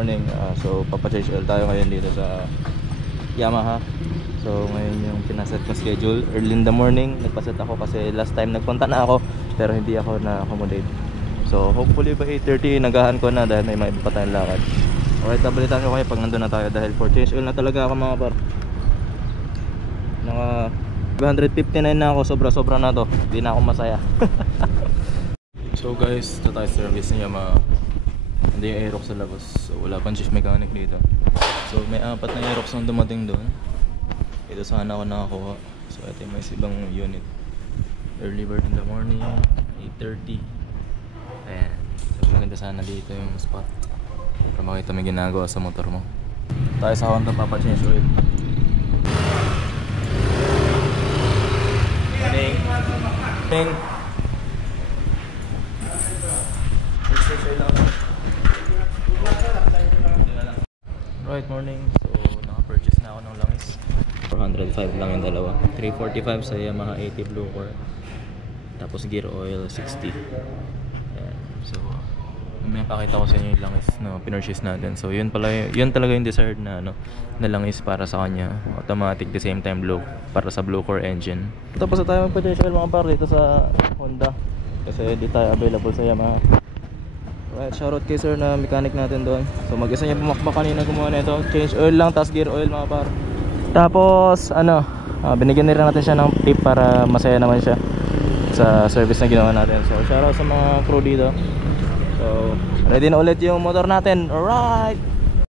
morning. So papa-change oil tayo ngayon dito sa Yamaha. So ngayon yung pinaset ko schedule early in the morning. Nagpaset ako kasi last time nagpunta na ako pero hindi ako na-accommodate. So hopefully by 8:30 nagahan ko na dahil may iba pa tayong lakad. Okay, tabalitan ko kayo pag nandun na tayo dahil for change oil na talaga ako mga par. Naka 159 na ako, sobra-sobra na to. Hindi na ako masaya. So guys, ito tayo service niya hindi yung Aerox sa labas. So wala pang chief mechanic dito. So may 4 na Aerox na dumating doon. Ito sana ako nakakuha. So ito yung may ibang unit. Early bird in the morning, 8:30. Ayan. So maganda sana dito yung spot para makita may ginagawa sa motor mo. Tayo sa Honda papa-change oil. Morning. Morning. Right, morning. So naka-purchase na ako ng langis. 405 lang yung dalawa. 345 sa Yamaha 80 Blue Core. Tapos gear oil 60. Ayan. So may pakita ko sa inyo yung langis na pinurchase natin. So yun talaga yung desired na na langis para sa kanya. Automatic, the same time blue para sa Blue Core engine. Tapos na tayo magpa-change oil mga par dito sa Honda kasi di tayo available sa Yamaha. Right, shoutout kay sir na mechanic natin doon. So mag-isa niya pumakbak kanina gumawa nito. Change oil lang, tas gear oil mga par. Tapos binigyan na rin natin siya ng tip para masaya naman siya sa service na ginawa natin. So shoutout sa mga crew dito. So ready na ulit yung motor natin. Alright.